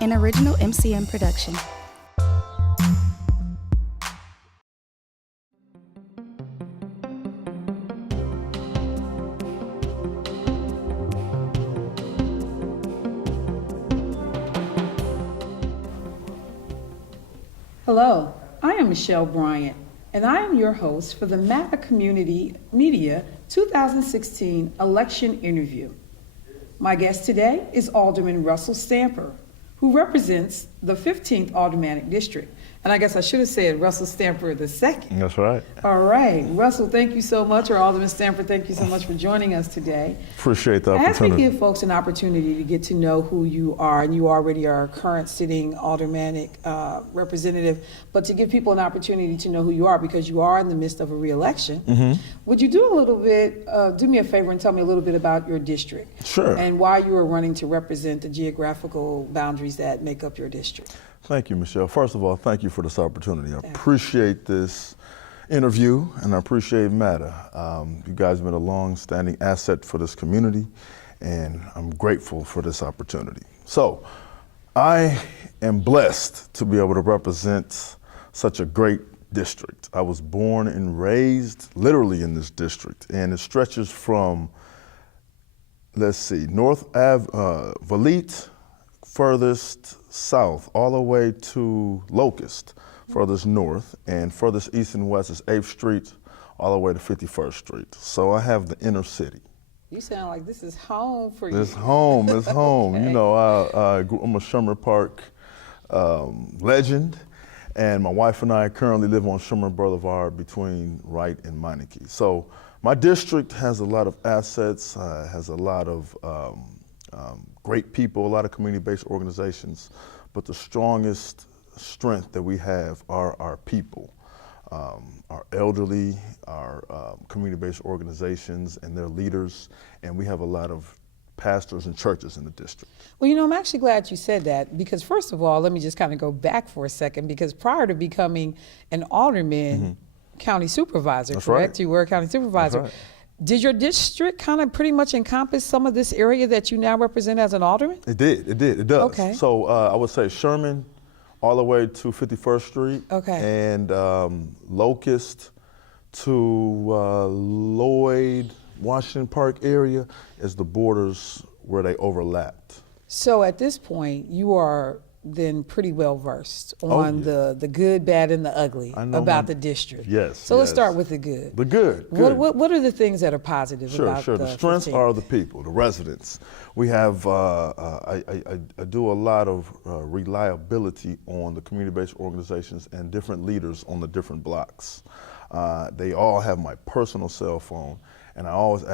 an original MCM production. Hello, I am Michelle Bryant, and I am your host for the MATA Community Media 2016 election interview. My guest today is Alderman Russel Stamper, who represents the 15th Aldermanic District. And I guess I should have said Russel Stamper II. That's right. All right. Russell, thank you so much, or Alderman Stamper, thank you so much for joining us today. Appreciate the opportunity. As we give folks an opportunity to get to know who you are, and you already are a current sitting Aldermanic representative, but to give people an opportunity to know who you are, because you are in the midst of a re-election, would you do a little bit, do me a favor and tell me a little bit about your district? Sure. And why you are running to represent the geographical boundaries that make up your district. Thank you, Michelle. First of all, thank you for this opportunity. I appreciate this interview, and I appreciate MATA. You guys have been a long-standing asset for this community, and I'm grateful for this opportunity. So, I am blessed to be able to represent such a great district. I was born and raised literally in this district, and it stretches from, let's see, North Valete, furthest south, all the way to Locust, furthest north, and furthest east and west is 8th Street, all the way to 51st Street. So I have the inner city. You sound like this is home for you. It's home, it's home. Okay. You know, I'm a Sherman Park legend, and my wife and I currently live on Sherman Boulevard between Wright and Meineke. So my district has a lot of assets, has a lot of great people, a lot of community-based organizations, but the strongest strength that we have are our people, our elderly, our community-based organizations and their leaders, and we have a lot of pastors and churches in the district. Well, you know, I'm actually glad you said that, because first of all, let me just kind of go back for a second, because prior to becoming an alderman, county supervisor, That's correct? right. You were a county supervisor. That's right. Did your district kind of pretty much encompass some of this area that you now represent as an alderman? It does. Okay. So I would say Sherman all the way to 51st Street, Okay. and Locust to Lloyd, Washington Park area is the borders where they overlapped. So at this point, you are then pretty well versed on the good, bad, and the ugly about the district. Yes. So let's start with the good. The good. What are the things that are positive about Sure. The strengths 15th? are the people, the residents. We have, I do a lot of reliability on the community-based organizations and different leaders on the different blocks. They all have my personal cell phone, and I always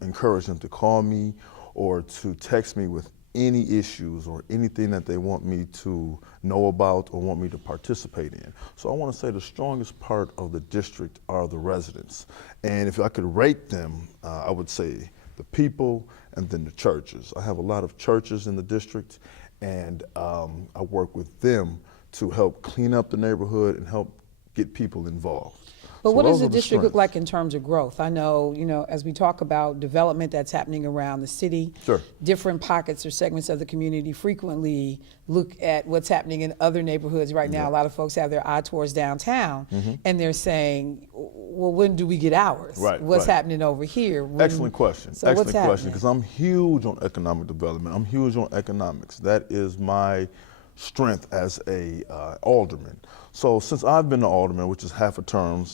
encourage them to call me or to text me with any issues or anything that they want me to know about or want me to participate in. So I want to say the strongest part of the district are the residents. And if I could rate them, I would say the people and then the churches. I have a lot of churches in the district, and I work with them to help clean up the neighborhood and help get people involved. But So what does those the are district look strengths. like in terms of growth? I know, you know, as we talk about development that's happening around the city, Sure. different pockets or segments of the community frequently look at what's happening in other neighborhoods right now. A lot of folks have their eye towards downtown, and they're saying, well, when do we get ours? Right, What's right. happening over here? Excellent question. So what's Excellent question, happening? because I'm huge on economic development. I'm huge on economics. That is my strength as a alderman. So since I've been an alderman, which is half a term,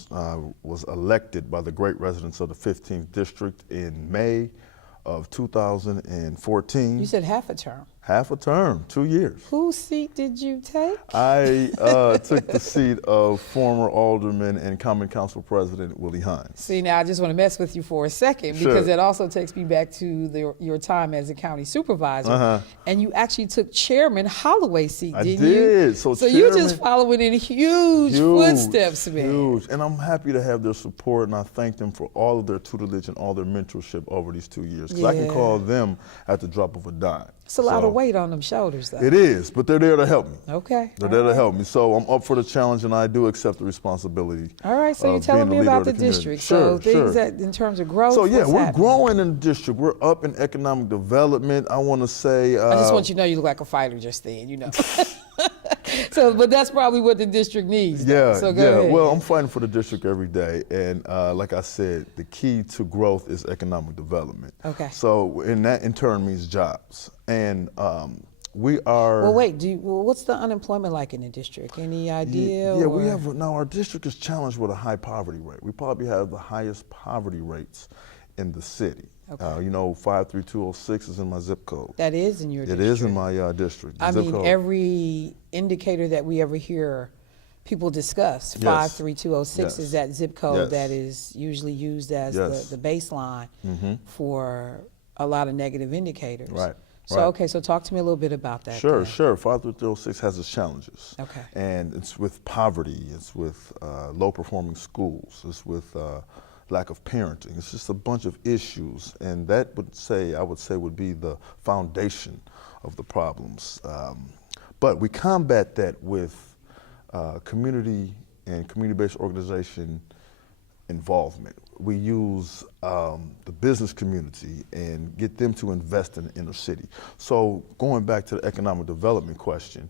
was elected by the great residents of the 15th district in May of 2014. You said half a term. Half a term, 2 years. Whose seat did you take? I took the seat of former alderman and common council president Willie Hines. See, now I just want to mess with you for a second, Sure. because it also takes me back to your time as a county supervisor. And you actually took Chairman Holloway's seat, I didn't you? did. So you're just Chairman- following in huge footsteps, man. Huge. And I'm happy to have their support, and I thank them for all of their tutelage and all their mentorship over these 2 years. Because I can Yeah. call them at the drop of a dime. It's a lot of of weight on them shoulders, though. It is, but they're there to help me. Okay. They're there to help me. So I'm up for the challenge, and I do accept the responsibility. All right, so you're of telling me being the about leader the of community. district. Sure, So things sure. that, in terms of growth, So yeah, what's we're happening? growing in the district. We're up in economic development. I want to say. I just want you to know you look like a fighter just then, you know. So, but that's probably what the district needs. Yeah, So go ahead. Well, I'm fighting for the district every day, and like I said, the key to growth is economic development. Okay. So, and that in turn means jobs, and we are. Well, wait. What's the unemployment like in the district? Any idea? Yeah, or? we have now. Our district is challenged with a high poverty rate. We probably have the highest poverty rates in the city. Okay. You know, 53206 is in my zip code. That is in your district. It is in my district. The I zip mean, code. every indicator that we ever hear people discuss, Yes. 53206 Yes. is that zip code Yes. that is usually used as Yes. the baseline for a lot of negative indicators. Right. So, right. okay, so talk to me a little bit about that. Sure, then. sure. 53206 has its challenges. Okay. And it's with poverty, it's with low performing schools, it's with lack of parenting. It's just a bunch of issues, and that I would say would be the foundation of the problems. But we combat that with community and community-based organization involvement. We use the business community and get them to invest in the inner city. So going back to the economic development question,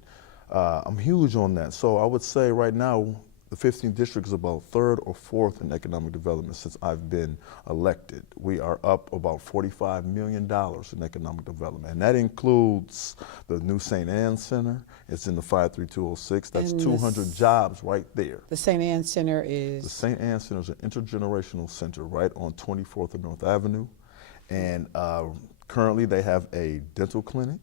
I'm huge on that. So I would say right now, the 15th district is about third or fourth in economic development since I've been elected. We are up about $45 million in economic development, and that includes the new St. Anne Center. It's in the 53206. That's And 200 jobs right there. The St. Anne Center is? The St. Anne Center is an intergenerational center right on 24th and North Avenue, and currently they have a dental clinic.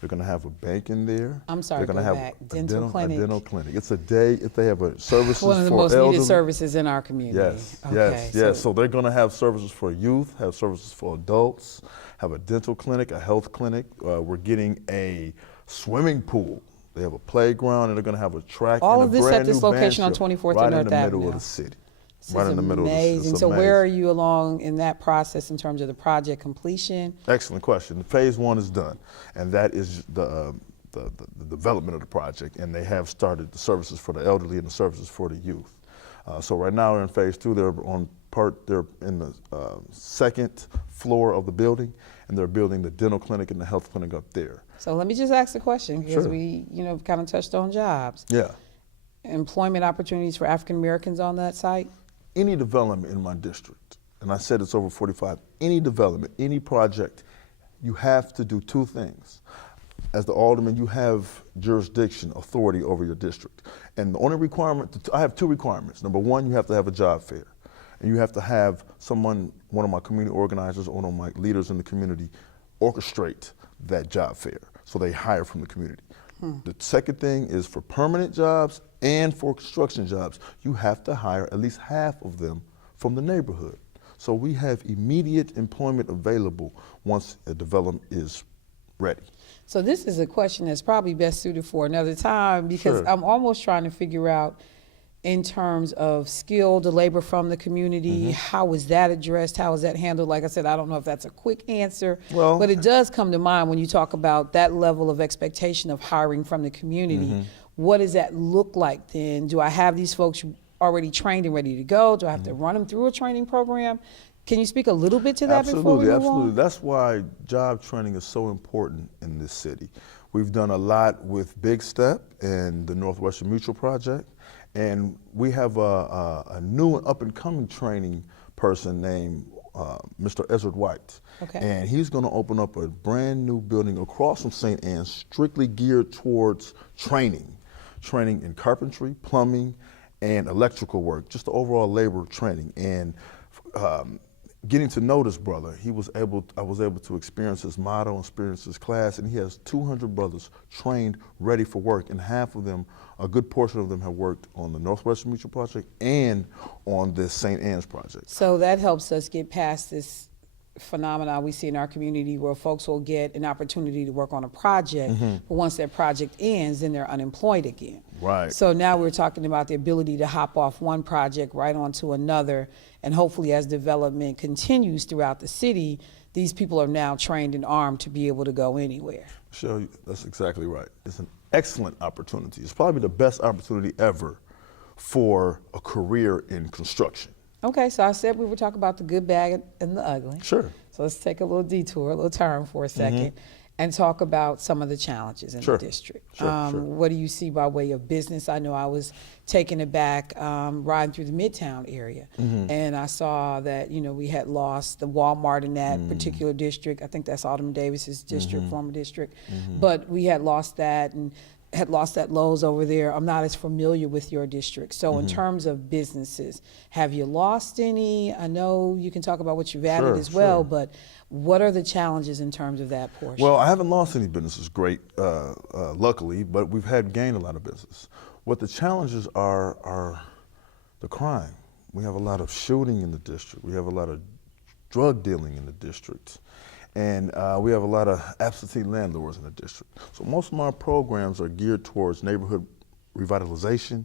They're going to have a bank in there. I'm sorry, They're going to go have back. a Dental clinic. A dental clinic. It's a day if they have a services for one of the most elderly. needed services in our community. Yes, Okay, yes. So they're going to have services for youth, have services for adults, have a dental clinic, a health clinic. We're getting a swimming pool. They have a playground, and they're going to have a track. All and of a this brand at this new location on band shell 24th right and North in the middle Avenue. of the city. This Right is in the middle of the city. amazing. It's So amazing. where are you along in that process in terms of the project completion? Excellent question. Phase one is done, and that is the development of the project, and they have started the services for the elderly and the services for the youth. So right now in phase two, they're in the second floor of the building, and they're building the dental clinic and the health clinic up there. So let me just ask the question because Sure. we, kind of touched on jobs. Yeah. Employment opportunities for African Americans on that site? Any development in my district, and I said it's over 45, any development, any project, you have to do two things. As the alderman, you have jurisdiction, authority over your district. And the only requirement, I have two requirements. Number one, you have to have a job fair. And you have to have one of my community organizers, one of my leaders in the community, orchestrate that job fair. So they hire from the community. The second thing is for permanent jobs and for construction jobs, you have to hire at least half of them from the neighborhood. So we have immediate employment available once a development is ready. So this is a question that's probably best suited for another time because Sure. I'm almost trying to figure out in terms of skilled labor from the community, how is that addressed? How is that handled? Like I said, I don't know if that's a quick answer, Well- but it does come to mind when you talk about that level of expectation of hiring from the community. What does that look like then? Do I have these folks already trained and ready to go? Do I have to run them through a training program? Can you speak a little bit to that before we move Absolutely. on? That's why job training is so important in this city. We've done a lot with Big Step and the Northwestern Mutual Project, and we have a new and up-and-coming training person named Mr. Ezra White. Okay. And he's going to open up a brand new building across from St. Anne's, strictly geared towards training in carpentry, plumbing, and electrical work, just the overall labor training. And getting to know this brother, I was able to experience his motto, experience his class, and he has 200 brothers trained, ready for work, and half of them, a good portion of them have worked on the Northwestern Mutual Project and on this St. Anne's project. So that helps us get past this phenomenon we see in our community where folks will get an opportunity to work on a project, but once that project ends, then they're unemployed again. Right. So now we're talking about the ability to hop off one project right onto another, and hopefully as development continues throughout the city, these people are now trained and armed to be able to go anywhere. Michelle, that's exactly right. It's an excellent opportunity. It's probably the best opportunity ever for a career in construction. Okay, so I said we would talk about the good, bad, and the ugly. Sure. So let's take a little detour, a little turn for a second, and talk about some of the challenges in the district. Sure. What do you see by way of business? I know I was taken aback riding through the Midtown area, and I saw that, you know, we had lost the Walmart in that particular district. I think that's Alderman Davis's district, former district. But we had lost that and had lost that Lowe's over there. I'm not as familiar with your district. So in terms of businesses, have you lost any? I know you can talk about what you've added as well, but what are the challenges in terms of that portion? Well, I haven't lost any businesses, great, luckily, but we've gained a lot of business. What the challenges are the crime. We have a lot of shooting in the district. We have a lot of drug dealing in the district. And we have a lot of absentee landlords in the district. So most of my programs are geared towards neighborhood revitalization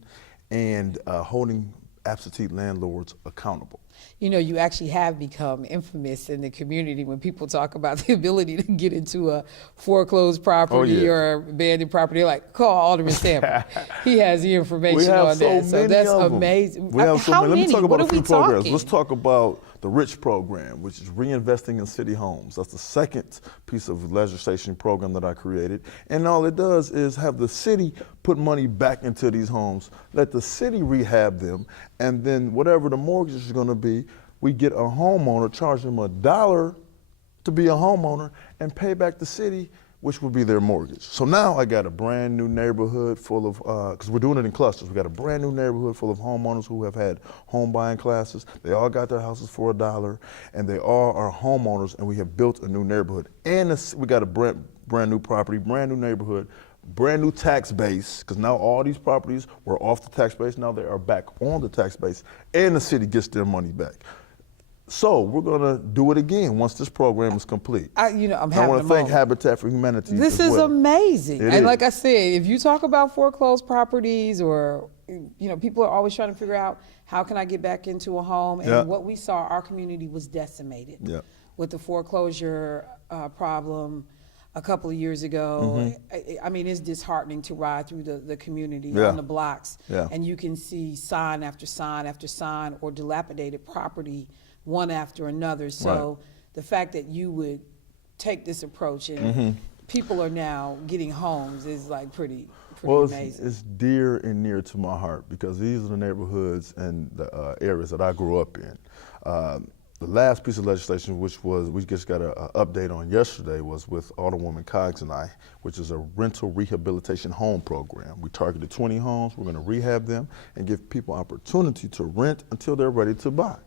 and holding absentee landlords accountable. You know, you actually have become infamous in the community when people talk about the ability to get into a foreclosed property or abandoned property. They're like, call Alderman Stamper. He has the information on that. So that's amazing. We have How many? Let me talk about what a few programs. talking? Let's talk about the RICH program, which is reinvesting in city homes. That's the second piece of legislation program that I created. And all it does is have the city put money back into these homes, let the city rehab them, and then whatever the mortgage is going to be, we get a homeowner, charge them $1 to be a homeowner, and pay back the city, which will be their mortgage. So now I got a brand new neighborhood full of, because we're doing it in clusters, we got a brand new neighborhood full of homeowners who have had home buying classes. They all got their houses for $1, and they all are homeowners, and we have built a new neighborhood. And we got a brand new property, brand new neighborhood, brand new tax base, because now all these properties were off the tax base, now they are back on the tax base, and the city gets their money back. So we're going to do it again once this program is complete. I want to thank Habitat for Humanity. This is amazing. It and is. like I said, if you talk about foreclosed properties or, you know, people are always trying to figure out how can I get back into a home? And what we saw, our community was decimated with the foreclosure problem a couple of years ago. I mean, it's disheartening to ride through the community on the blocks and you can see sign after sign after sign or dilapidated property one after another. So the fact that you would take this approach and people are now getting homes is like pretty amazing. It's dear and near to my heart because these are the neighborhoods and the areas that I grew up in. The last piece of legislation, which we just got an update on yesterday, was with Alderwoman Cox and I, which is a rental rehabilitation home program. We targeted 20 homes. We're going to rehab them and give people opportunity to rent until they're ready to buy.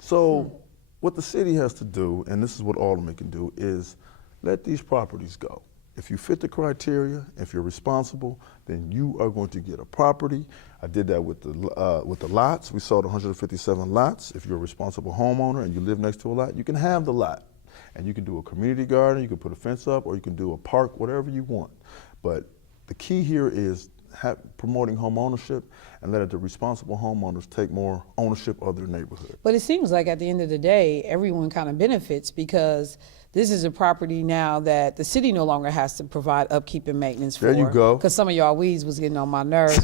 So what the city has to do, and this is what Alderman can do, is let these properties go. If you fit the criteria, if you're responsible, then you are going to get a property. I did that with the lots. We sold 157 lots. If you're a responsible homeowner and you live next to a lot, you can have the lot. And you can do a community garden, you can put a fence up, or you can do a park, whatever you want. But the key here is promoting home ownership and let the responsible homeowners take more ownership of their neighborhood. But it seems like at the end of the day, everyone kind of benefits because this is a property now that the city no longer has to provide upkeep and maintenance for. There you go. Because some of y'all weeds was getting on my nerves.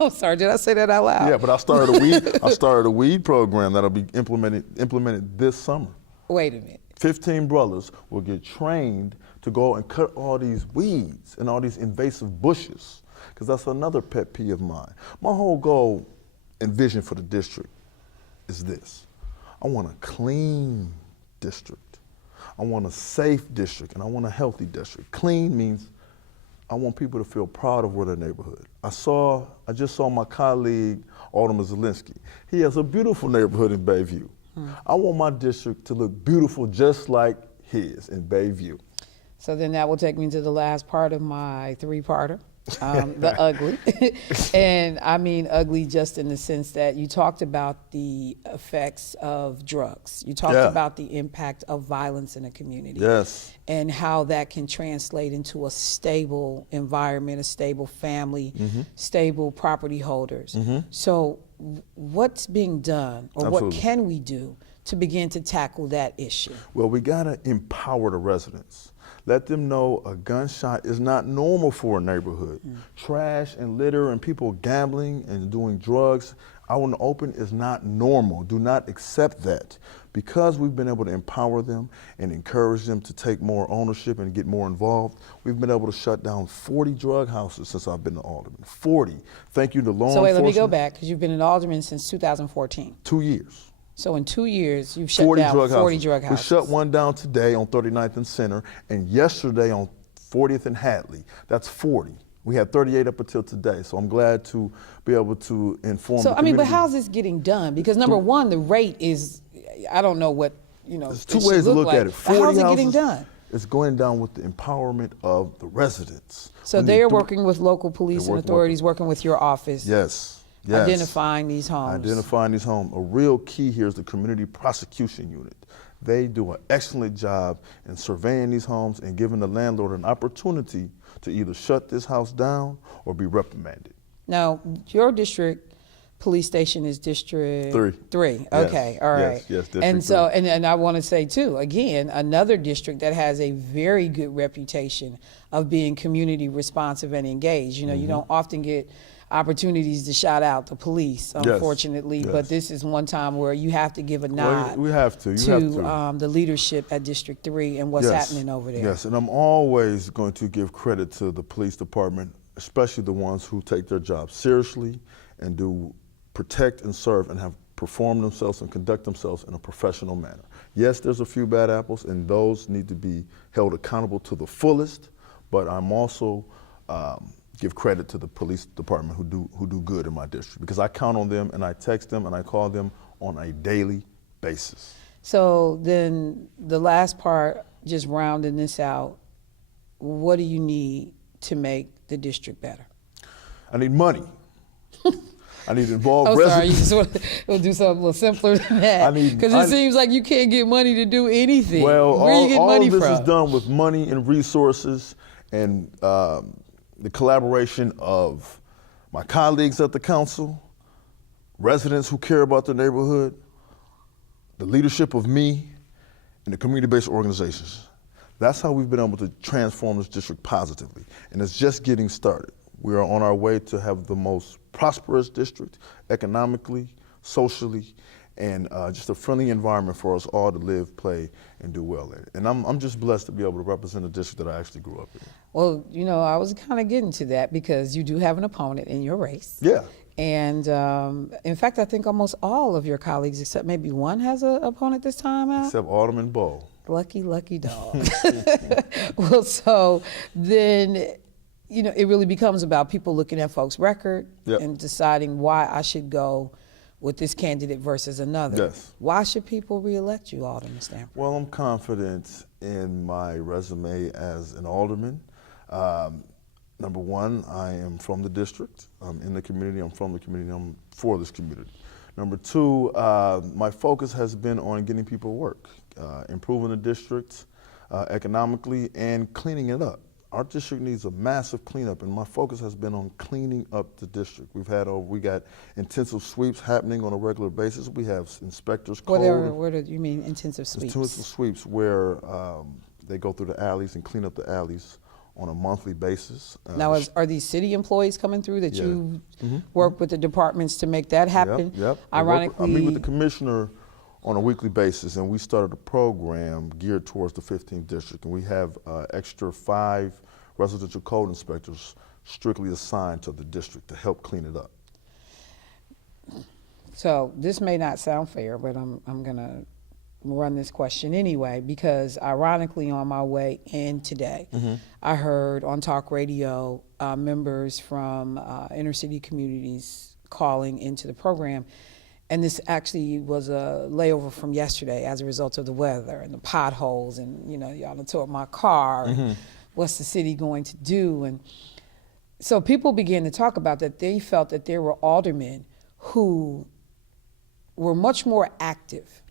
I'm sorry, did I say that out loud? Yeah, but I started a weed program that'll be implemented this summer. Wait a minute. 15 brothers will get trained to go and cut all these weeds and all these invasive bushes, because that's another pet peeve of mine. My whole goal and vision for the district is this. I want a clean district. I want a safe district, and I want a healthy district. Clean means I want people to feel proud of their neighborhood. I just saw my colleague, Alderman Zielinski. He has a beautiful neighborhood in Bayview. I want my district to look beautiful just like his in Bayview. So then that will take me to the last part of my three-parter. The ugly. And I mean ugly just in the sense that you talked about the effects of drugs. You talked about the impact of violence in a community. Yes. And how that can translate into a stable environment, a stable family, stable property holders. So what's being done or what can we do to begin to tackle that issue? Well, we gotta empower the residents. Let them know a gunshot is not normal for a neighborhood. Trash and litter and people gambling and doing drugs out in the open is not normal. Do not accept that. Because we've been able to empower them and encourage them to take more ownership and get more involved, we've been able to shut down 40 drug houses since I've been the alderman. 40. Thank you to law enforcement. So wait, let me go back, because you've been an alderman since 2014. 2 years. So in 2 years, you've shut down 40 drug houses. We shut one down today on 39th and Center, and yesterday on 40th and Hadley. That's 40. We had 38 up until today, so I'm glad to be able to inform the community. But how's this getting done? Because number one, the rate is, I don't know what, There's two ways to look at it. 40 how's it houses, getting done? It's going down with the empowerment of the residents. So they are working with local police and authorities, working with your office. Yes. Identifying these homes. Identifying these homes. A real key here is the community prosecution unit. They do an excellent job in surveying these homes and giving the landlord an opportunity to either shut this house down or be reprimanded. Now, your district police station is District 3. Okay, yes, all right. Yes, District and so, 3. and I want to say too, again, another district that has a very good reputation of being community responsive and engaged. You know, you don't often get opportunities to shout out the police, unfortunately, but this is one time where you have to give a nod we have to. The leadership at District 3 and what's happening over there. Yes, and I'm always going to give credit to the police department, especially the ones who take their job seriously and do protect and serve and have performed themselves and conduct themselves in a professional manner. Yes, there's a few bad apples, and those need to be held accountable to the fullest, but I'm also give credit to the police department who do good in my district, because I count on them and I text them and I call them on a daily basis. So then the last part, just rounding this out, what do you need to make the district better? I need money. I need to involve Sorry, residents. you just want to do something a little simpler than that. Because it seems like you can't get money to do anything. Well, where you get money all of this from? is done with money and resources and the collaboration of my colleagues at the council, residents who care about the neighborhood, the leadership of me, and the community-based organizations. That's how we've been able to transform this district positively, and it's just getting started. We are on our way to have the most prosperous district economically, socially, and just a friendly environment for us all to live, play, and do well in. And I'm just blessed to be able to represent a district that I actually grew up in. Well, you know, I was kind of getting to that because you do have an opponent in your race. Yeah. And in fact, I think almost all of your colleagues, except maybe one, has an opponent this time out. Except Alderman Bowe. Lucky, lucky dog. Well, so then, you know, it really becomes about people looking at folks' record and deciding why I should go with this candidate versus another. Yes. Why should people reelect you, Alderman Stamper? Well, I'm confident in my resume as an alderman. Number one, I am from the district. I'm in the community, I'm from the community, I'm for this community. Number two, my focus has been on getting people work, improving the district economically, and cleaning it up. Our district needs a massive cleanup, and my focus has been on cleaning up the district. We got intensive sweeps happening on a regular basis. We have inspectors called. What do you mean intensive sweeps? Intensive sweeps where they go through the alleys and clean up the alleys on a monthly basis. Now, are these city employees coming through that you work with the departments to make that happen? Yep. Ironically, I meet with the commissioner on a weekly basis, and we started a program geared towards the 15th district, and we have extra 5 residential code inspectors strictly assigned to the district to help clean it up. So this may not sound fair, but I'm gonna run this question anyway, because ironically on my way in today, I heard on talk radio members from inner city communities calling into the program. And this actually was a layover from yesterday as a result of the weather and the potholes and, you know, y'all done tore up my car. And what's the city going to do? And so people began to talk about that. They felt that there were aldermen who were much more active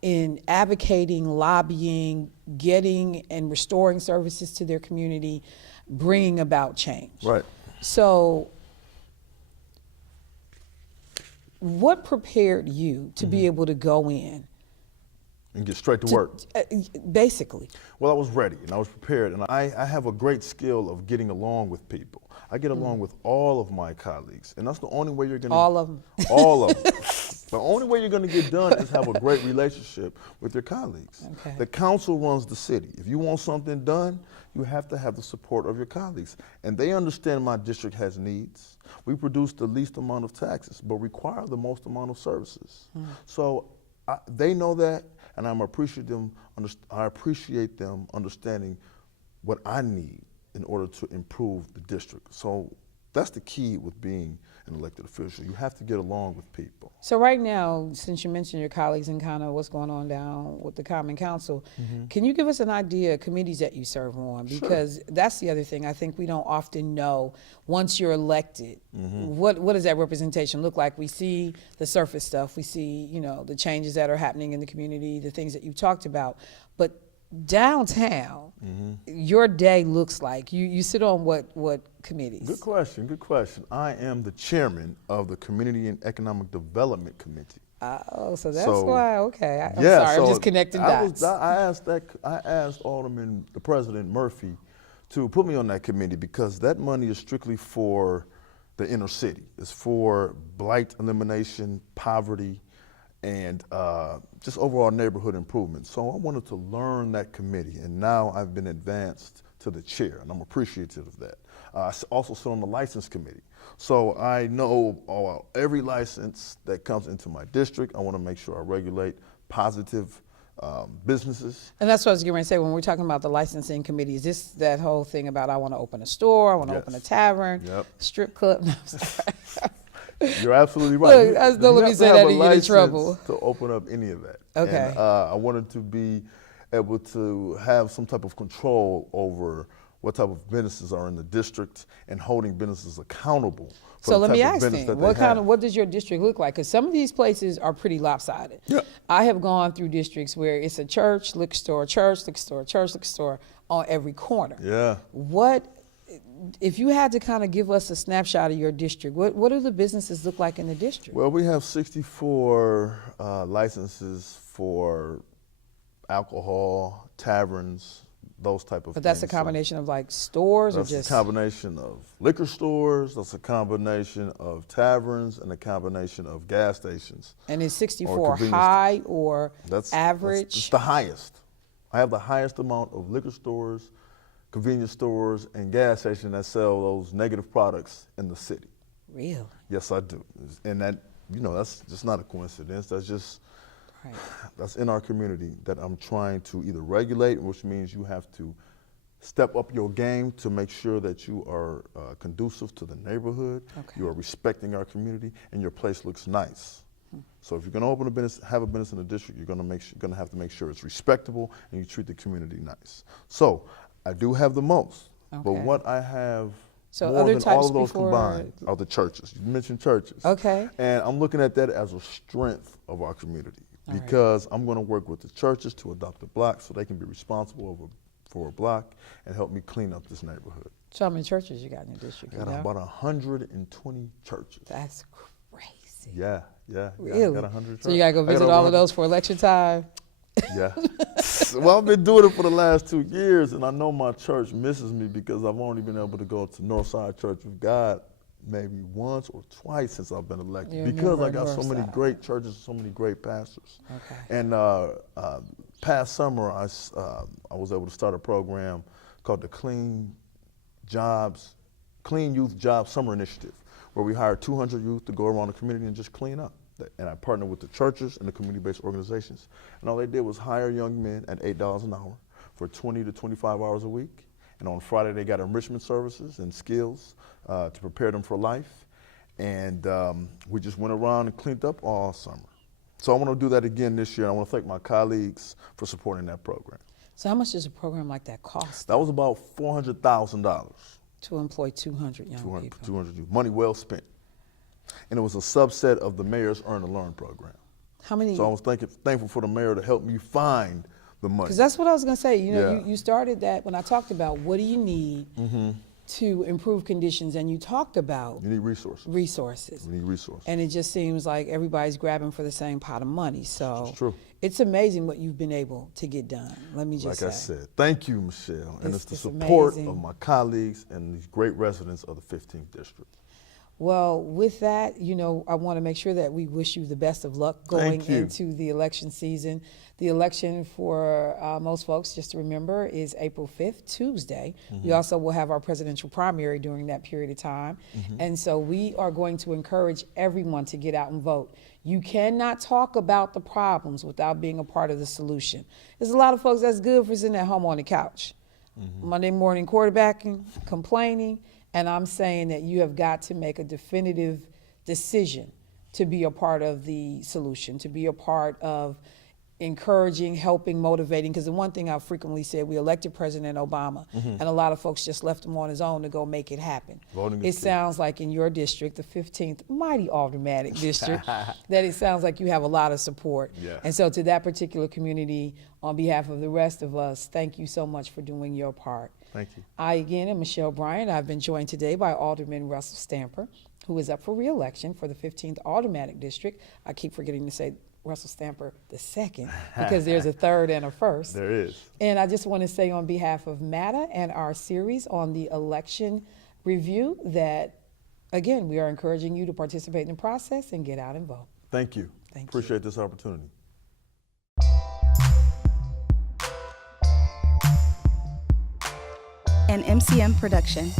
in advocating, lobbying, getting and restoring services to their community, bringing about change. Right. So what prepared you to be able to go in and get straight to work. Basically. Well, I was ready and I was prepared, and I have a great skill of getting along with people. I get along with all of my colleagues, and that's the only way you're going to— All of them. All of them. The only way you're going to get done is have a great relationship with your colleagues. Okay. The council runs the city. If you want something done, you have to have the support of your colleagues. And they understand my district has needs. We produce the least amount of taxes, but require the most amount of services. So they know that, and I appreciate them understanding what I need in order to improve the district. So that's the key with being an elected official. You have to get along with people. So right now, since you mentioned your colleagues and kind of what's going on down with the Common Council, can you give us an idea of committees that you serve on? Because that's the other thing. I think we don't often know, once you're elected, what does that representation look like? We see the surface stuff. We see, you know, the changes that are happening in the community, the things that you talked about. But downtown, your day looks like? You sit on what committees? Good question, good question. I am the chairman of the Community and Economic Development Committee. Oh, so that's why, okay. I'm yeah, sorry, I'm just connecting dots. I asked Alderman, the President Murphy, to put me on that committee because that money is strictly for the inner city. It's for blight elimination, poverty, and just overall neighborhood improvement. So I wanted to learn that committee, and now I've been advanced to the chair, and I'm appreciative of that. I also sit on the license committee. So I know every license that comes into my district. I want to make sure I regulate positive businesses. And that's what I was getting ready to say when we're talking about the licensing committee. Is this that whole thing about I want to open a store, I want to open a tavern, strip club? No, I'm sorry. You're absolutely right. Look, don't let me say that and get in trouble. To open up any of that. Okay. And, I wanted to be able to have some type of control over what type of businesses are in the district and holding businesses accountable. For So the let me type of ask business then, that what does your district look like? Because some of these places are pretty lopsided. Yeah. I have gone through districts where it's a church, liquor store, church, liquor store, church, liquor store on every corner. Yeah. If you had to kind of give us a snapshot of your district, what do the businesses look like in the district? Well, we have 64 licenses for alcohol, taverns, those type of things. But that's a combination of like stores or just? That's a combination of liquor stores, that's a combination of taverns, and a combination of gas stations. And is 64 high or average? It's the highest. I have the highest amount of liquor stores, convenience stores, and gas stations that sell those negative products in the city. Really? Yes, I do. And that, that's just not a coincidence. That's just, that's in our community that I'm trying to either regulate, which means you have to step up your game to make sure that you are conducive to the neighborhood, you are respecting our community, and your place looks nice. So if you're going to open a business, have a business in the district, you're going to have to make sure it's respectable and you treat the community nice. So I do have the most, but what I have more than all of those combined are the churches. You mentioned churches. Okay. And I'm looking at that as a strength of our community because I'm going to work with the churches to adopt a block so they can be responsible for a block and help me clean up this neighborhood. So how many churches you got in your district? I got about 120 churches. That's crazy. Yeah. Really? I got 100 churches. So you got to go visit all of those for election time? Yeah. Well, I've been doing it for the last 2 years, and I know my church misses me because I've only been able to go to Northside Church of God maybe once or twice since I've been elected because I got so many great churches, so many great pastors. Okay. And past summer, I was able to start a program called the Clean Youth Job Summer Initiative, where we hired 200 youth to go around the community and just clean up. And I partnered with the churches and the community-based organizations. And all they did was hire young men at $8 an hour for 20 to 25 hours a week. And on Friday, they got enrichment services and skills to prepare them for life. And we just went around and cleaned up all summer. So I want to do that again this year. I want to thank my colleagues for supporting that program. So how much does a program like that cost? That was about $400,000. To employ 200 young people. 200 youth. Money well spent. And it was a subset of the mayor's Earn to Learn program. How many? So I was thankful for the mayor to help me find the money. Because that's what I was going to say. You started that when I talked about what do you need to improve conditions, and you talked about You need resources. resources. We need resources. And it just seems like everybody's grabbing for the same pot of money. So It's true. it's amazing what you've been able to get done. Let me just say. Like I said, thank you, Michelle. And it's the It's support amazing. of my colleagues and these great residents of the 15th District. Well, with that, you know, I want to make sure that we wish you the best of luck going Thank you. into the election season. The election for most folks, just to remember, is April 5th, Tuesday. We also will have our presidential primary during that period of time. And so we are going to encourage everyone to get out and vote. You cannot talk about the problems without being a part of the solution. There's a lot of folks that's good for sitting at home on the couch, Monday morning quarterbacking, complaining, and I'm saying that you have got to make a definitive decision to be a part of the solution, to be a part of encouraging, helping, motivating. Because the one thing I've frequently said, we elected President Obama, and a lot of folks just left him on his own to go make it happen. Voting It is key. sounds like in your district, the 15th mighty aldermanic district, that it sounds like you have a lot of support. Yeah. And so to that particular community, on behalf of the rest of us, thank you so much for doing your part. Thank you. I, again, am Michelle Bryant. I've been joined today by Alderman Russel Stamper, who is up for re-election for the 15th Aldermanic District. I keep forgetting to say Russel Stamper II because there's a third and a first. There is. And I just want to say on behalf of MATA and our series on the election review that, again, we are encouraging you to participate in the process and get out and vote. Thank you. Thank you. Appreciate this opportunity. An MCM production.